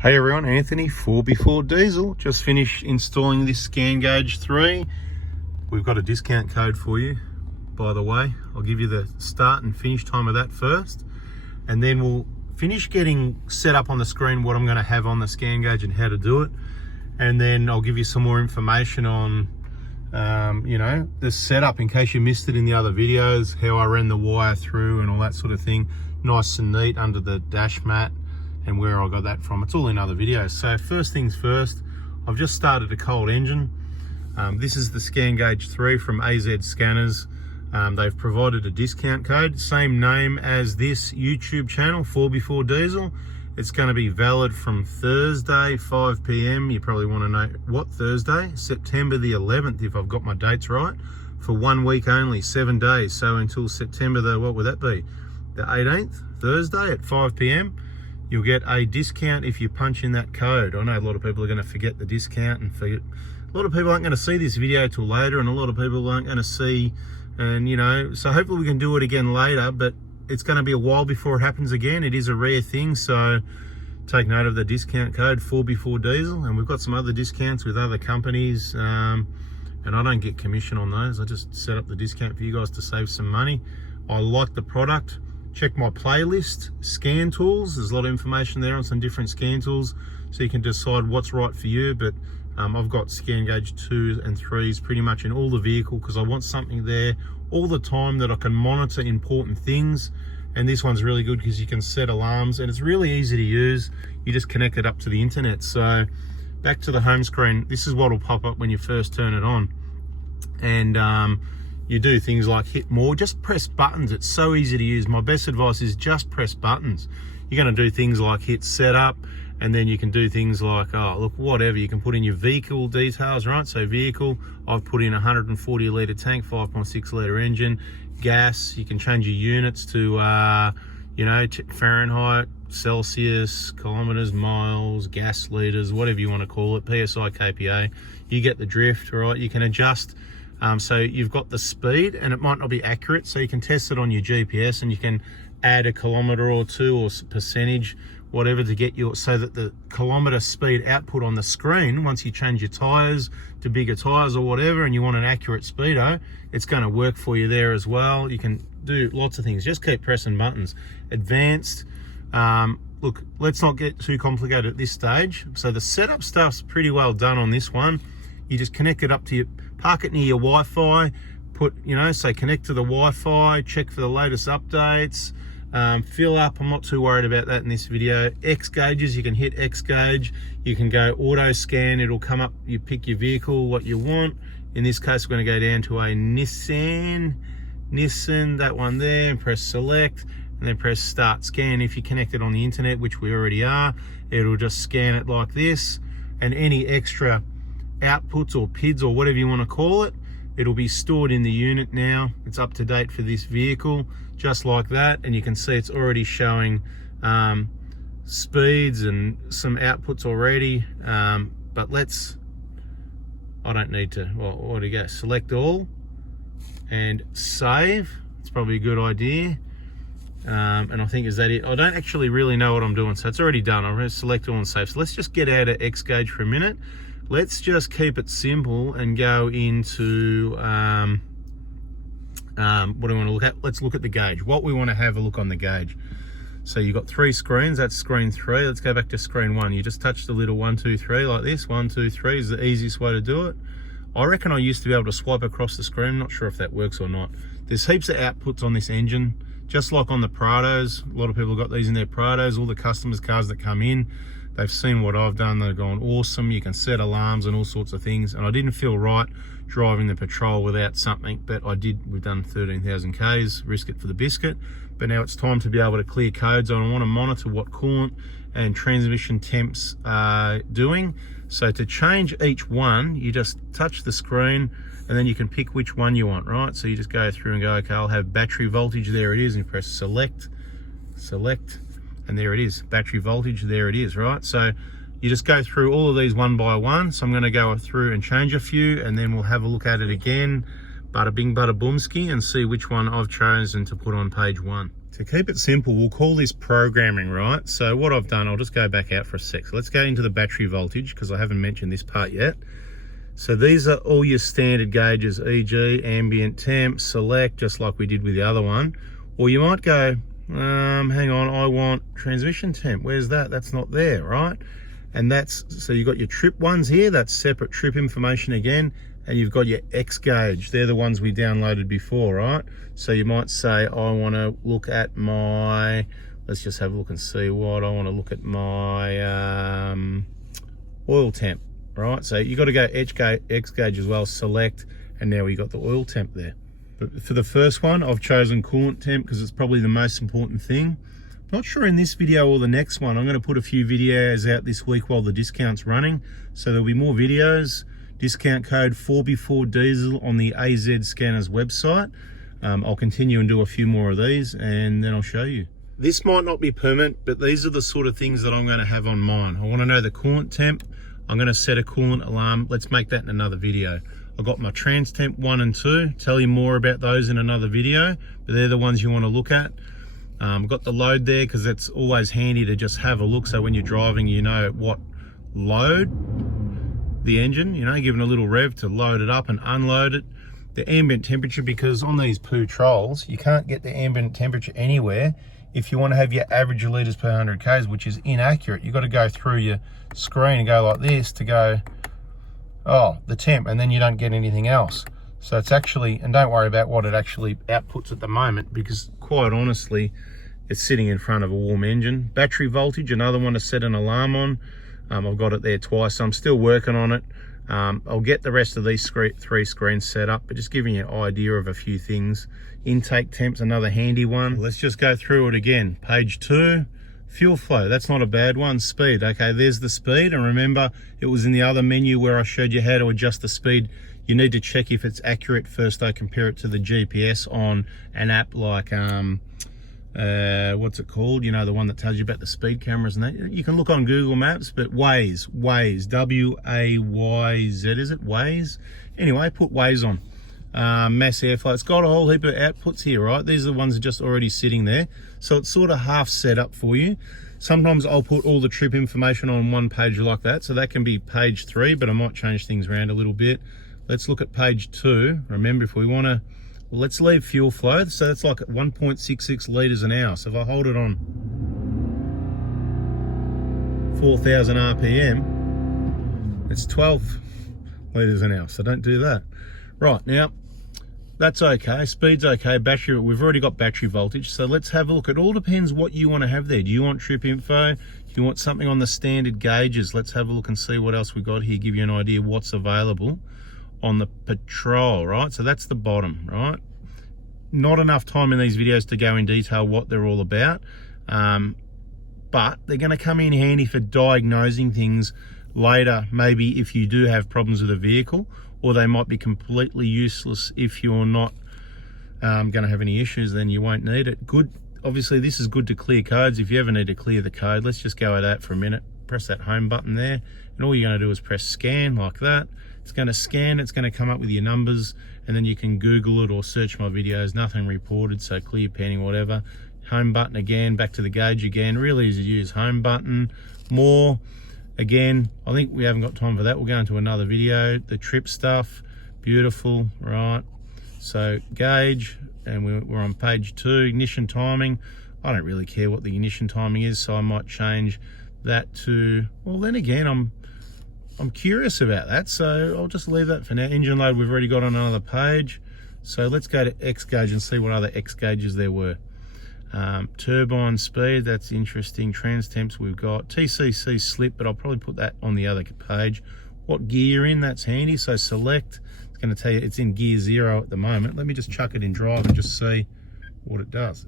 Hey everyone, Anthony, 4x4 Diesel. Just finished installing this ScanGauge 3. We've got a discount code for you, by the way. I'll give you the start and finish time of that first. And then we'll finish getting set up on the screen what I'm going to have on the ScanGauge and how to do it. And then I'll give you some more information on, the setup in case you missed it in the other videos, how I ran the wire through and all that sort of thing. Nice and neat under the dash mat. And where I got that from, it's all in other videos. So first things first, I've just started a cold engine. This is the ScanGauge 3 from AZ Scanners. They've provided a discount code, same name as this YouTube channel, 4x4 Diesel. It's going to be valid from Thursday, 5 p.m. You probably want to know what Thursday, September the 11th, if I've got my dates right, for 1 week only, 7 days. So until September the, what would that be? The 18th, Thursday at 5 p.m. You'll get a discount if you punch in that code. I know a lot of people are going to forget the discount and forget. A lot of people aren't going to see this video till later, and a lot of people aren't going to see, and so hopefully we can do it again later, but it's going to be a while before it happens again. It is a rare thing, so take note of the discount code 4x4 Diesel, and we've got some other discounts with other companies, and I don't get commission on those. I just set up the discount for you guys to save some money. I like the product. Check my playlist, scan tools. There's a lot of information there on some different scan tools, so you can decide what's right for you. But I've got ScanGauge 2s and 3s pretty much in all the vehicle because I want something there all the time that I can monitor important things. And this one's really good because you can set alarms and it's really easy to use. You just connect it up to the internet. So back to the home screen, this is what will pop up when you first turn it on. And you do things like hit more, just press buttons. It's so easy to use. My best advice is just press buttons. You're going to do things like hit setup, and then you can do things like, whatever. You can put in your vehicle details, right? So vehicle, I've put in 140 litre tank, 5.6 litre engine, gas. You can change your units to, Fahrenheit, Celsius, kilometers, miles, gas litres, whatever you want to call it, PSI, KPA. You get the drift, right? You can adjust. So you've got the speed, and it might not be accurate, so you can test it on your GPS, and you can add a kilometre or two or percentage, whatever, to get your, so that the kilometre speed output on the screen, once you change your tyres to bigger tyres or whatever, and you want an accurate speedo, it's going to work for you there as well. You can do lots of things. Just keep pressing buttons. Advanced. Look, let's not get too complicated at this stage. So the setup stuff's pretty well done on this one. You just connect it up to your, park it near your Wi-Fi, say connect to the Wi-Fi, check for the latest updates, fill up. I'm not too worried about that in this video. X gauges, you can hit X gauge, you can go auto scan, it'll come up, you pick your vehicle, what you want. In this case, we're going to go down to a Nissan, that one there, and press select, and then press start scan. If you connect it on the internet, which we already are, it'll just scan it like this, and any extra outputs or PIDs or whatever you want to call it, it'll be stored in the unit now. It's up to date for this vehicle, just like that. And you can see it's already showing speeds and some outputs already. But I don't need to, what do you go? Select all and save. It's probably a good idea. And I think, is that it? I don't actually really know what I'm doing, so it's already done. I'm going to select all and save. So let's just get out of XGauge for a minute. Let's just keep it simple and go into, what do we want to look at? Let's look at the gauge. What we want to have a look on the gauge. So you've got 3 screens, that's screen 3. Let's go back to screen 1. You just touch the little 1, 2, 3 like this. 1, 2, 3 is the easiest way to do it. I reckon I used to be able to swipe across the screen. I'm not sure if that works or not. There's heaps of outputs on this engine, just like on the Prados. A lot of people got these in their Prados. All the customers' cars that come in, they've seen what I've done. They've gone, awesome. You can set alarms and all sorts of things. And I didn't feel right driving the Patrol without something, but I did. We've done 13,000 Ks, risk it for the biscuit. But now it's time to be able to clear codes. I want to monitor what coolant and transmission temps are doing. So to change each one, you just touch the screen and then you can pick which one you want, right? So you just go through and go, okay, I'll have battery voltage, there it is, and press select, and there it is, battery voltage, there it is, right? So you just go through all of these one by one. So I'm going to go through and change a few, and then we'll have a look at it again, bada bing, bada boomski, and see which one I've chosen to put on page 1. To keep it simple, we'll call this programming, right? So what I've done, I'll just go back out for a sec. So let's go into the battery voltage, because I haven't mentioned this part yet. So these are all your standard gauges, e.g. ambient temp, select, just like we did with the other one. Or you might go, hang on, I want transmission temp. Where's that? That's not there, right? And that's, so you've got your trip ones here, that's separate trip information again. And you've got your XGauge. They're the ones we downloaded before, right? So you might say, I want to look at my, let's just have a look and see what I want to look at my oil temp, right? So you got to go XGauge as well, select, and now we got the oil temp there. But for the first one, I've chosen coolant temp because it's probably the most important thing. Not sure in this video or the next one. I'm going to put a few videos out this week while the discount's running. So there'll be more videos. Discount code 4B4 Diesel on the AZ Scanners website. I'll continue and do a few more of these and then I'll show you. This might not be permanent, but these are the sort of things that I'm going to have on mine. I want to know the coolant temp. I'm going to set a coolant alarm. Let's make that in another video. I've got my trans temp 1 and 2. Tell you more about those in another video, but they're the ones you want to look at. I've got the load there because it's always handy to just have a look, so when you're driving you know at what load the engine, you know, giving a little rev to load it up and unload it. The ambient temperature, because on these poo trolls you can't get the ambient temperature anywhere. If you want to have your average litres per 100 k's, which is inaccurate, you've got to go through your screen and go like this to go, oh, the temp, and then you don't get anything else. So it's actually, and don't worry about what it actually outputs at the moment, because quite honestly it's sitting in front of a warm engine. Battery voltage, another one to set an alarm on. I've got it there twice, so I'm still working on it. I'll get the rest of these 3 screens set up, but just giving you an idea of a few things. Intake temp's another handy one. Let's just go through it again. Page 2, fuel flow, that's not a bad one. Speed, okay, there's the speed, and remember it was in the other menu where I showed you how to adjust the speed. You need to check if it's accurate first though, compare it to the GPS on an app like what's it called, you know, the one that tells you about the speed cameras and that. You can look on Google Maps, but Waze, W-A-Y-Z, is it? Waze? Anyway, put Waze on. Mass airflow, it's got a whole heap of outputs here, right? These are the ones that are just already sitting there, so it's sort of half set up for you. Sometimes I'll put all the trip information on one page like that, so that can be page 3, but I might change things around a little bit. Let's look at page 2. Remember, if we want to, let's leave fuel flow, so that's like 1.66 litres an hour. So if I hold it on 4,000 RPM, it's 12 litres an hour, so don't do that. Right, now, that's okay, speed's okay, battery, we've already got battery voltage, so let's have a look. It all depends what you want to have there. Do you want trip info? Do you want something on the standard gauges? Let's have a look and see what else we got here, give you an idea what's available on the patrol, right? So that's the bottom, right? Not enough time in these videos to go in detail what they're all about, but they're going to come in handy for diagnosing things later, maybe if you do have problems with a vehicle, or they might be completely useless if you're not going to have any issues, then you won't need it. Good, obviously this is good to clear codes. If you ever need to clear the code, let's just go at that for a minute. Press that home button there, and all you're going to do is press scan like that. It's going to scan, it's going to come up with your numbers, and then you can Google it or search my videos. Nothing reported, so clear pending, whatever. Home button again, back to the gauge again. Really easy to use. Home button, more. Again, I think we haven't got time for that. We'll go into another video. The trip stuff, beautiful, right? So gauge, and we're on page 2. Ignition timing. I don't really care what the ignition timing is, so I might change that to, well then again, I'm curious about that, so I'll just leave that for now. Engine load we've already got on another page, so let's go to XGauge and see what other XGauges there were. Turbine speed, that's interesting. Trans temps we've got. TCC slip, but I'll probably put that on the other page. What gear you're in, that's handy. So select, it's going to tell you it's in gear 0 at the moment. Let me just chuck it in drive and just see what it does.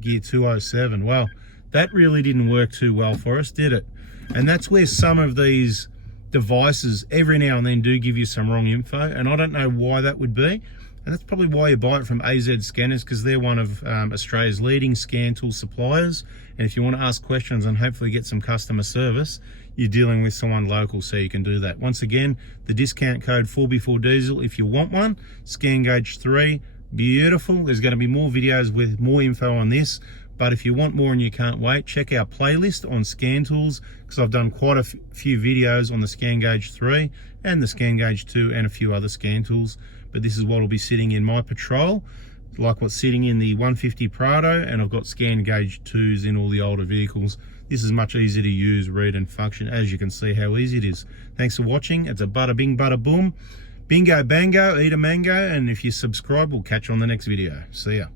Gear 207. Well, that really didn't work too well for us, did it? And that's where some of these devices every now and then do give you some wrong info, and I don't know why that would be. And that's probably why you buy it from AZ Scanners, because they're one of Australia's leading scan tool suppliers. And if you want to ask questions and hopefully get some customer service, you're dealing with someone local, so you can do that. Once again, the discount code 4B4 Diesel if you want one. ScanGauge 3, beautiful. There's going to be more videos with more info on this, but if you want more and you can't wait, check our playlist on Scan Tools, because I've done quite a few videos on the ScanGauge 3 and the ScanGauge 2 and a few other scan tools. But this is what will be sitting in my patrol, like what's sitting in the 150 Prado, and I've got ScanGauge 2s in all the older vehicles. This is much easier to use, read and function, as you can see how easy it is. Thanks for watching. It's a bada bing bada boom. Bingo bango, eat a mango, and if you subscribe, we'll catch you on the next video. See ya.